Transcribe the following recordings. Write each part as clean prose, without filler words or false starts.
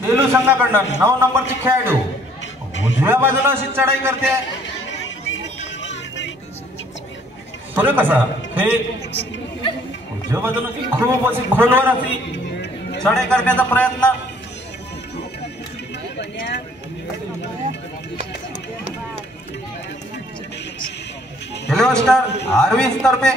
सेलू संघाकडून 9 नंबरची खेळाडू उजव्या बाजूला अशी चढाई करते. सुरे कसा हे उजव्या बाजूला खूप अशी खोलवर अशी चढाई करण्याचा प्रयत्न. हेलो स्टार आर्वीज तर्फे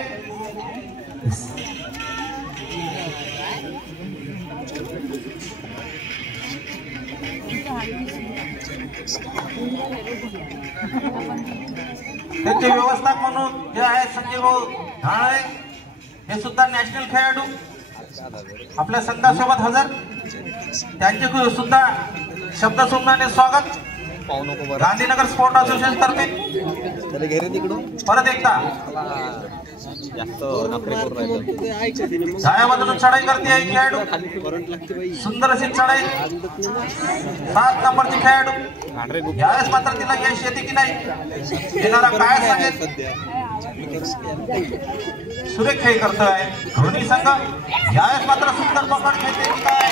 त्याचे व्यवस्थापक म्हणून जे आहे संजय भाऊ धाळे, हे सुद्धा नॅशनल खेळाडू आपल्या संघासोबत हजर. त्यांचे सुद्धा शब्द सुमनाने स्वागत गांधीनगर स्पोर्ट असोसिएशन तर्फे. परत एकदा डाव्या बाजूला चढाई करते आहे खेळाडू, सुंदर अशी चढाई. 7 नंबरची खेळाडू यावेळेस मात्र तिला यश येते की नाही येणारा काय सांगेल. सुरेख खेळ करतोय दोन्ही संघ. यावेळेस मात्र सुंदर पकड घेते की काय,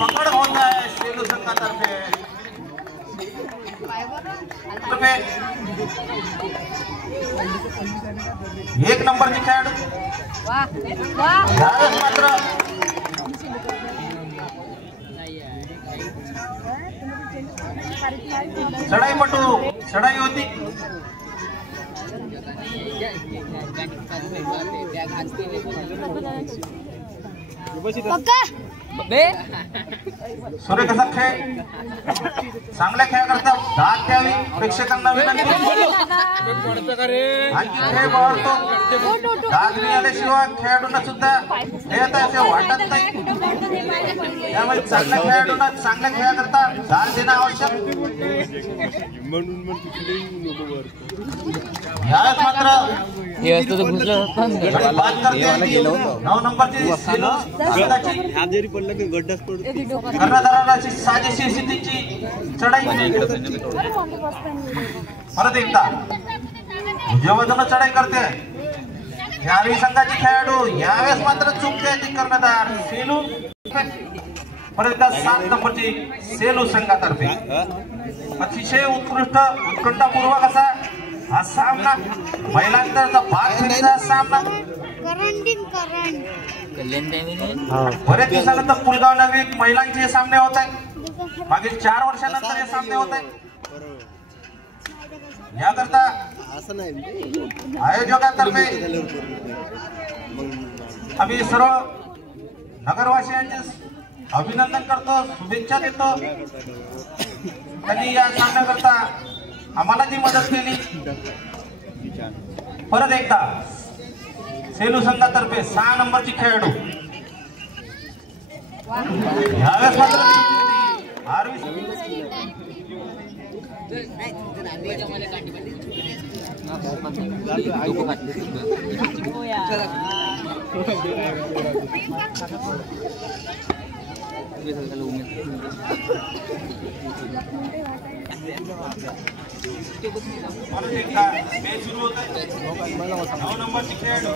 पकड होत आहे सेलू संघातर्फे. 1 नंबरची खेळाडू यावेळेस मात्र चढाईपटू चढाई होती. सूर्य कसा खेळ चांगल्या खेळ करता दाद द्यावी प्रेक्षकांना विनंती. आणखी खेळ वाढतो. दाद मिळाल्याशिवाय खेळाडूंना सुद्धा खेळत असे वाटत नाही. त्यामुळे चांगल्या खेळाडूंना चांगल्या खेळाकरता दाद देणं आवश्यक. यावेळेस मात्र 9 नंबरची कर्णधाराची साजेशी स्थितीची चढाई. परत एकदा उजव्या बाजूला चढाई करते यावी संघाची खेळाडू. यावेळेस मात्र चुकते ती कर्णधार सेलू. परत एकदा 7 नंबरची सेलू संघातर्फे अतिशय उत्कृष्ट उत्कंठापूर्वक असा हा सामना, महिलांचा भाग घेण्याचा सामना. बरेच दिवसानंतर पुलगाव नगरीत महिलांचे सामने होत आहेत. मागील 4 वर्षानंतर हे सामने होत आहेत. याकरता आयोजकांतर्फे आम्ही सर्व नगरवासियांचे अभिनंदन करतो, शुभेच्छा देतो. त्यांनी या सामन्याकरता आम्हाला जी मदत केली. परत एकदा सेलू संघातर्फे 6 नंबरची खेळाडू यावेळेस मात्र सुरू होत आहे. 9 नंबरची खेळाडू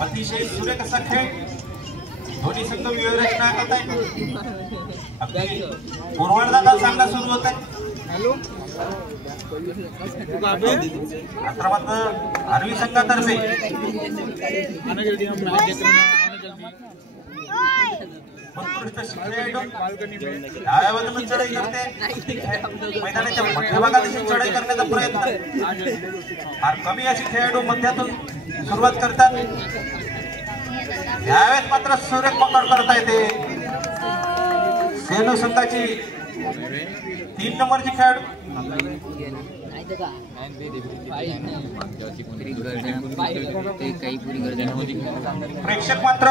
अतिशय सुरेख असा खेळ. दोन्ही संघ व्यूहरचना करत आहेत. पूर्वार्धाचा सामना सुरू होत आहे. मात्र आर्वी संघातर्फे उत्कृष्ट खेळाडू डाव्या बाजूने चढाई करते. मैदानाच्या मध्यभागात चढाई करण्याचा प्रयत्न. फार कमी अशी खेळाडू मध्यातून सुरुवात करतात. यावेळेस मात्र सुरेख पकड करता येते सेलू संघाची 3 नंबरची खेळाडू. प्रेक्षक मात्र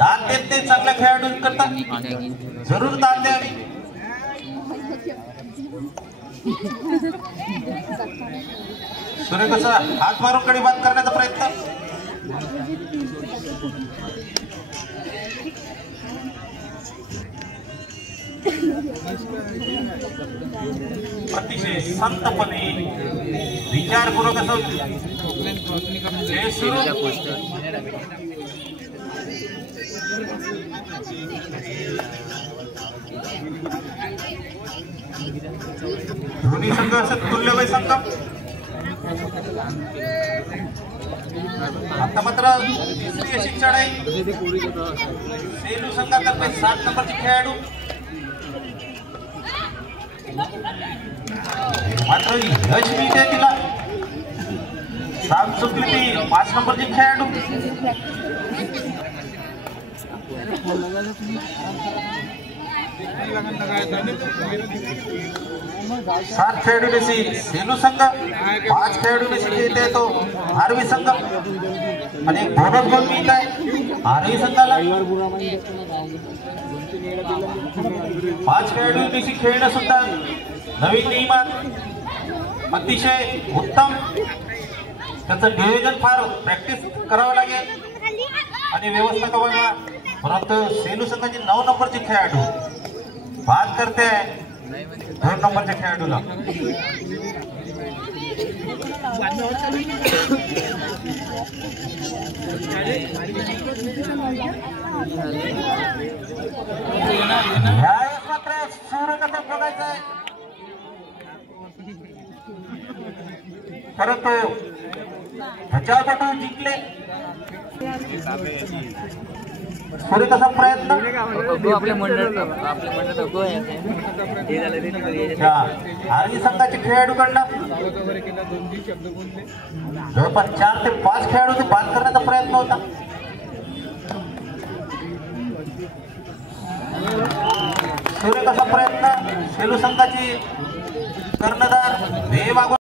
दाद देत नाही चांगल्या खेळाडूंकरता. जरूर दाद द्यावी. सूर्य कसा हात मारून कडे बाद करण्याचा प्रयत्न. अतिशय संतपणे विचारपूर्वक असं दोन्ही संघ असं तुल्यबळ संघ आता मात्र तिसरी अशी चढाई सेलू संघातर्फे 7 नंबरचे खेळाडू मात्र यश मिळते तिला साम चुकली ती 5 नंबरचे खेळाडू 7 खेळाडू में से सेलू संघ 5 खेळाडू में से खेळते तो आरवी संघ आणि एक बोनस गोल मिळत आहे आरवी संघाला 5 खेळाडू में से खेळणं सुद्धा नवीन नियमात अतिशय उत्तम त्याचं नियोजन फार प्रॅक्टिस करावं लागेल आणि व्यवस्था करावा परंतु सेलू संघाचे 9 नंबरचे खेळाडू बाद करते 2 नंबरच्या खेळाडूला मात्र सूर्य कसा बघायचा आहे परंतु ह्याच्यावर जिंकले सूर्य कसा प्रयत्न आरवी संघाचे खेळाडूकडनं जवळपास 4 ते 5 खेळाडू बाद करण्याचा प्रयत्न होता सूर्य कसा प्रयत्न सेलू संघाची कर्णधार वेमागून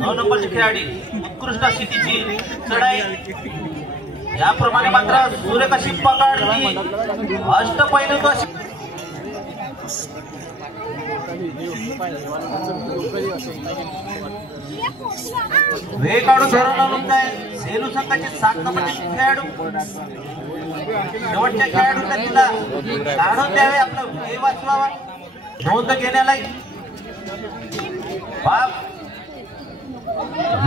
9 नंबरची खेळाडी उत्कृष्ट स्थितीची चढाई याप्रमाणे मात्र सूर्य कशी पकडली अष्टपैलू वे काढून धरून आहे सेलू संघाचे 7 नंबरचे खेळाडू शेवटच्या खेळाडूंना तिला काढून द्यावे आपलं हे वाचवावा नोंद घेण्याला बाप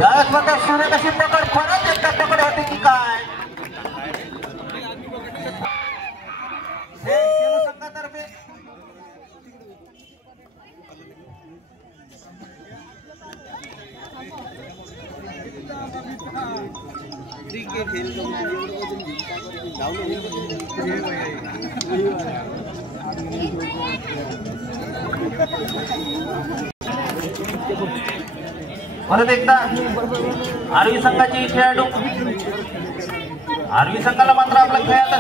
यावेळेस मात्र सूर्य कशी पकड परत एकदा पकड होते की काय सेलू संघातर्फे परत एकदा आरवी संघाची खेळाडू आरवी संघाला मात्र आपला खेळात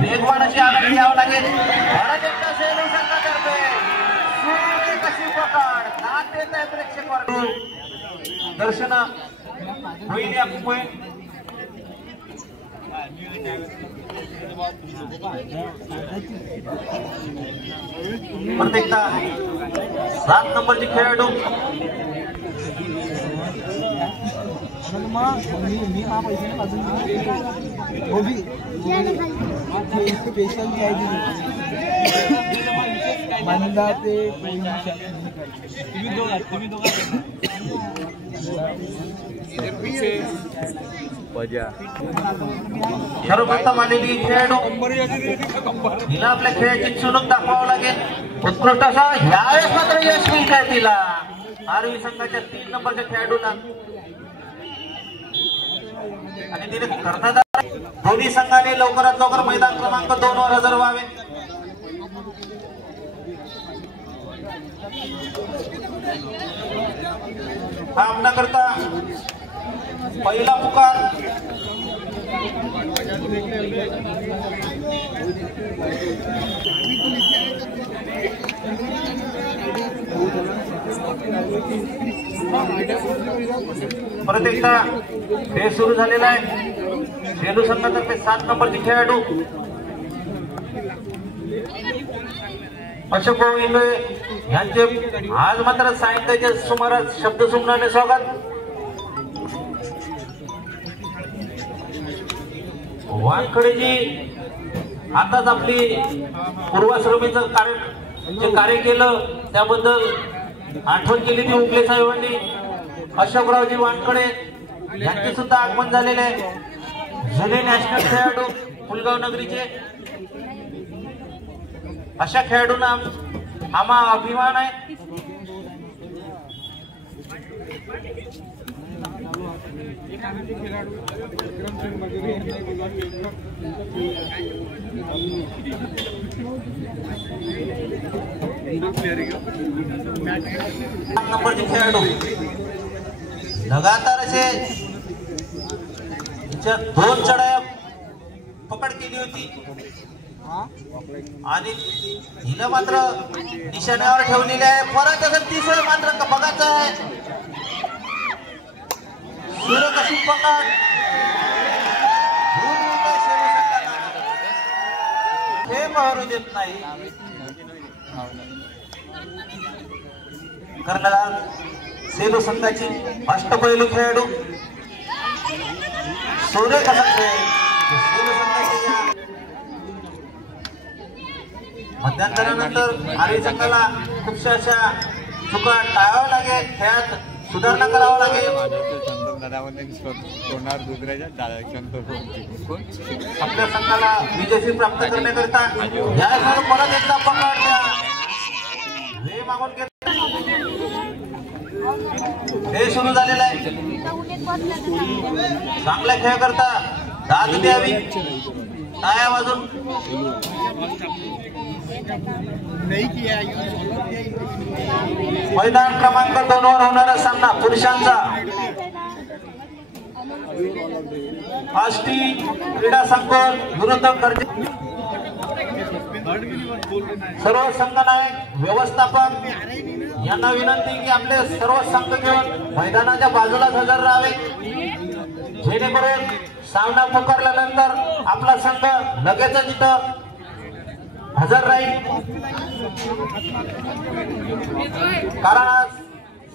वेगवान अशी आघाडी घ्यावं लागेल परत एकदा सेलू संघातर्फे सूर्य कशी पकड नाट येत आहे प्रेक्षक दर्शन होईल या परत एकदा 7 नंबरची खेळाडू सर्वप्रथम आलेली खेळाडू हिला आपल्या खेळाची चुणूक दाखवावं लागेल उत्कृष्ट असा यावेळेस मात्र यश मिळत आहे तिला आरवी संघाच्या 3 नंबरच्या खेळाडूला आणि तिने कर्णधार दोन्ही संघाने लवकरात लवकर मैदान क्रमांक 2 वर हजर व्हावे सामना करता पहिला पुकार परत एकदा खेळ सुरू झालेला आहे सेलू संघातर्फे 7 नंबरची खेळाडू अशोक भाऊ इंगळे यांचे आज मात्र सायंकाळच्या सुमारास शब्दसुमनाने स्वागत वानखडेजी आताच आपली पूर्वाश्रमीचं कार्य केलं त्याबद्दल आठवण केली ती उगले साहेबांनी अशोकरावजी वानखडे यांचे सुद्धा आगमन झालेले आहे. जुने नॅशनल खेळाडू पुलगाव नगरीचे. अशा खेळाडूंना आम्हा अभिमान आहे. नंबरचे खेळाडू लगातार असे 2 चढाया पकड केली होती आणि हिला मात्र निशाण्यावर ठेवलेले आहे. परत असं तिसरं मात्र बघायचं आहे. सुरत अशी पकड हे मारू देत नाही. कर्णधार सेलू संघाची अष्टपैलू खेळाडू सूर्य कसा खेळ सेलू संघाचे. मध्यंतरानंतर आर्वी संघाला खूपशा अशा चुका टाळाव्या लागेल. खेळात सुधारणा करावं लागेल. आपल्या संघाला विजयश्री प्राप्त करण्याकरिता परत एकदा पकड द्या. हे मागून हे सुरू झालेलं आहे. चांगल्या खेळ करता दाद द्यावी. टाळ्या वाजून मैदान क्रमांक 2 वर होणारा सामना पुरुषांचा आष्टी क्रीडा संकुल विरुद्ध कर्जे. सर्व संघनायक व्यवस्थापक यांना विनंती की आपले सर्व संघ घेऊन मैदानाच्या बाजूलाच हजर राहावे, जेणेकरून सामना पुकारल्यानंतर आपला संघ लगेच तिथं हजर राहील. कारण आज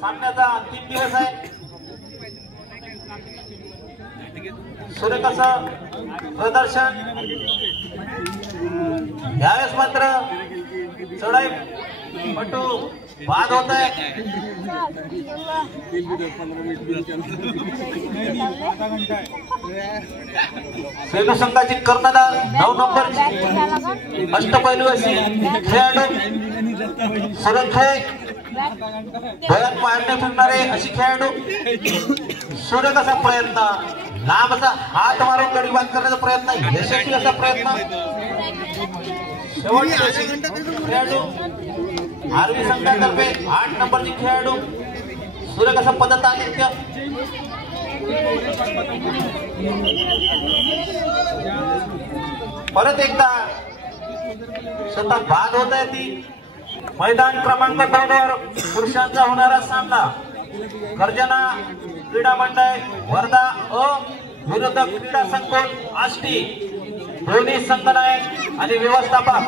सामन्याचा अंतिम दिवस आहे. सुरेख असं प्रदर्शन यावेळेस मात्र चढाई पटू बाद होत आहे. सेलू संघाची कर्णधार 9 नंबरची अष्टपैलू अशी खेळाडू सुरक्षे भयात पाळणे फिरणारे अशी खेळाडू. सुरेख असा प्रयत्न लांब असा हात मारून गडी बाद करण्याचा प्रयत्न यशस्वी असा प्रयत्न. खेळाडू आर्वी संघातर्फे 8 नंबरची खेळाडू सुरेख असा पदत आदित्य. परत एकदा स्वतः बाद होत आहे ती. मैदान क्रमांक 2 वर पुरुषांचा होणारा सामना गर्जना क्रीडा मंडळ वर्धा अ विरुद्ध क्रीडा संकुल आष्टी. दोन्ही संघनायक आणि व्यवस्थापक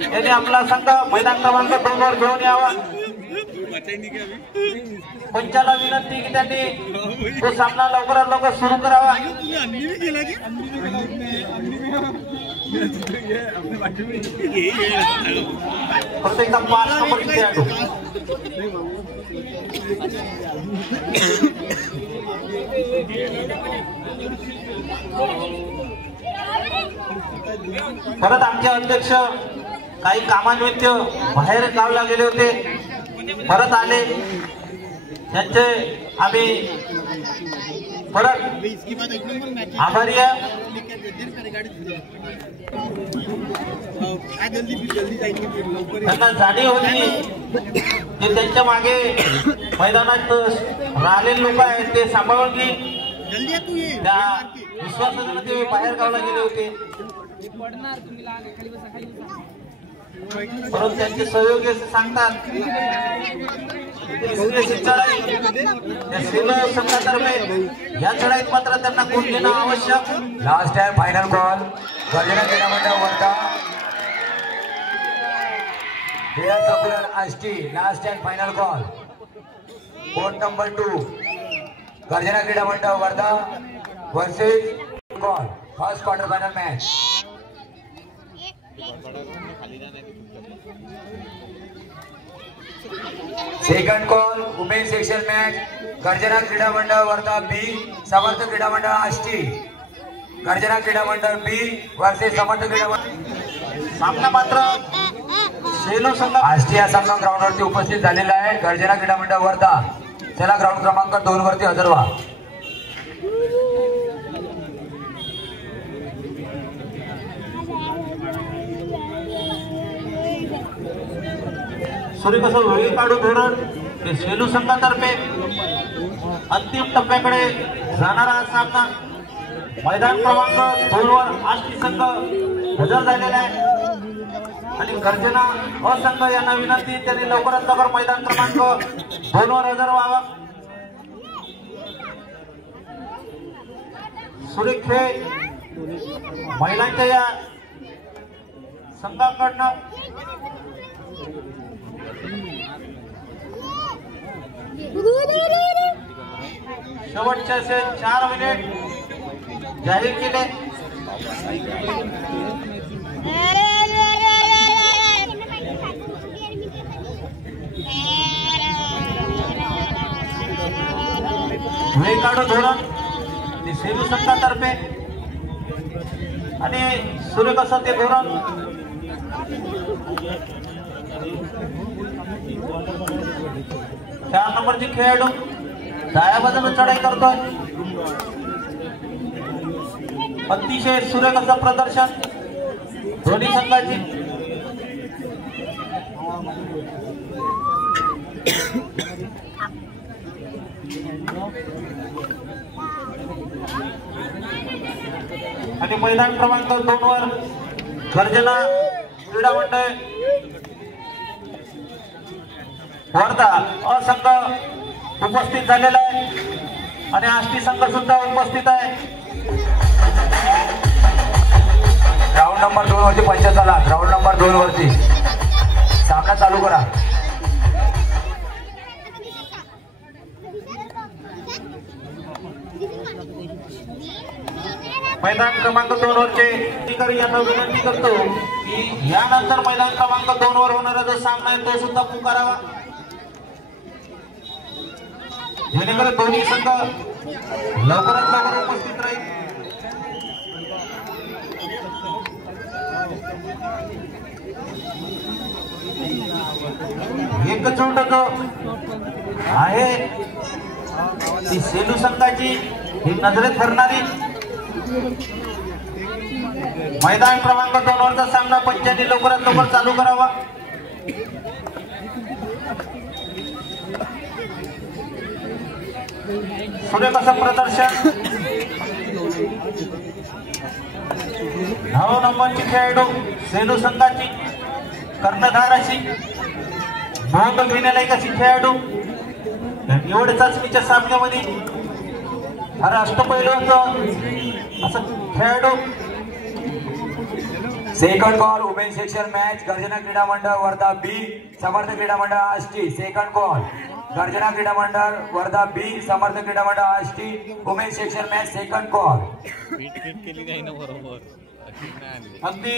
यांनी आपला संघ मैदान क्रमांक 2 वर घेऊन यावा. पंचाला विनंती की त्यांनी तो सामना लवकरात लवकर सुरू करावा. प्रत्येक 5 नंबरची खेळाडू परत आमचे अध्यक्ष काही कामानिमित्त बाहेर गावला गेले होते, परत आले. त्यांचे आम्ही परत आभारी आहे. त्यांना जाणीव होती की त्यांच्या मागे मैदानात राहिलेले लोक आहेत ते सांभाळून घेईल. त्या विश्वासाने ते बाहेर गावला गेले होते. परंतु त्यांचे सहयोगी असे सांगतात संघातर्फे या चढाईत मात्र त्यांना गुण घेणं आवश्यक. लास्ट अँड फायनल कॉल गर्जना क्रीडा मंडळ वर्धा क्रीडा संकुल Ashti. Last and final call court number 2 गर्जना क्रीडा मंडळ Wardha versus call first quarter final match. Second call women section match गर्जना क्रीडा मंडळ वर्धा बी समर्थ क्रीडा मंडळ आष्टी. गर्जना क्रीडा मंडळ बी वर्सेस समर्थ क्रीडा मंडळ. सामना मात्र सेलू संघ आष्टी या संघ ग्राउंड वरती उपस्थित झालेला आहे. गर्जना क्रीडा मंडळ वर्धा चला ग्राउंड क्रमांक 2 वरती हजर व्हा. सुरे कसं वेळी काढू धोरण हे सेलू संघातर्फे अंतिम टप्प्याकडे जाणारा हा सामना. मैदान क्रमांक 2 वर आष्टी संघ हजर झालेला आहे आणि गर्जना असंघ यांना विनंती त्यांनी लवकरात लवकर मैदान क्रमांक 2 वर हजर व्हावा. सुरेख खेळ महिलांच्या या संघाकडनं शेवटचे असे 4 मिनिट जाहीर केले. वेळ काढू धोरण सेलू संघातर्फे आणि सूर्य कसं ते धोरण. 4 नंबरची खेळाडू डाव्या बाजूने चढाई करतोय. अतिशय सुरेख असं प्रदर्शन दोन्ही संघाची. आणि मैदान क्रमांक 2 वर गर्जना क्रीडा मंडळ वर्धा असंघ उपस्थित झालेला आहे आणि आष्टी संघ सुद्धा उपस्थित आहे. ग्राउंड नंबर 2 वरती पंच झाला. ग्राउंड नंबर 2 वरती सामना चालू करा. मैदान क्रमांक 2 वरचे अधिकारी यांना विनंती करतो की यानंतर मैदान क्रमांक 2 वर होणारा जो सामना आहे तो सुद्धा पुकारावा जेणेकरून दोन्ही संघ लवकरात लवकर उपस्थित राहील. एकजूट जो आहे ती सेलू संघाची ही नजरेत धरणारी. मैदान क्रमांक 2 वरचा सामना पंचांनी लवकरात लवकर चालू करावा. पुढे कसं प्रदर्शन 9 नंबरची खेळाडू सेलू संघाची कर्णधार अशी नोंद घेण्याला एक अशी खेळाडू निवड चाचणीच्या सामन्यामध्ये अरे अष्टपैलूंचं असं खेळाडू. Second call women section match गर्जना क्रीडा मंडळ वर्धा बी समर्थ क्रीडा मंडळ आष्टी. सेकंड कॉल गर्जना क्रीडा मंडळ वर्धा बी समर्थ क्रीडा मंडळ Ashti women section match second call. अगदी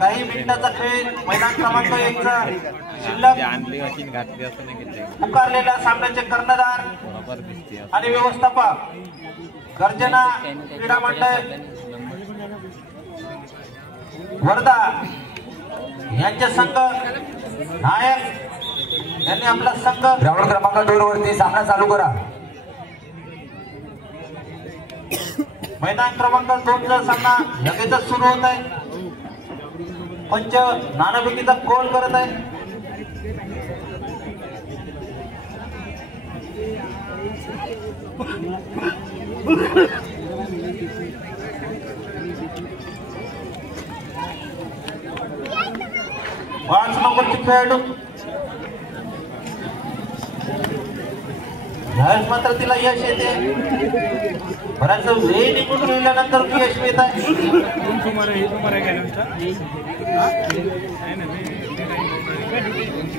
काही मिनिटाचा खेळ मैदान क्रमांक 1 चा शिल्लक पुकारलेल्या सामन्याचे कर्णधार आणि व्यवस्थापक गर्जना क्रीडा मंडळ वर्धा यांचे संघ नायक यांनी आपला संघ ग्राउंड क्रमांक 2 वरती सामना चालू करा. मैदान क्रमांक 2 चा सामना लगेचच सुरू होत आहे. पंच नाणेफेकीचा गोल करत आहे. पाच नंबरची खेळाडू यावेळेस मात्र तिला यश येते. बराच वेळ निघून गेल्यानंतर यश येत आहे.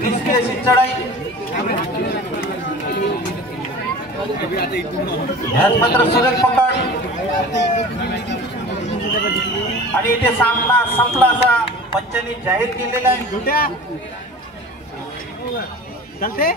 किसकी अशी चढाई यात मात्र सुरेख पकड आणि इथे सामना संपला असा पंचांनी जाहीर केलेला आहे. चलते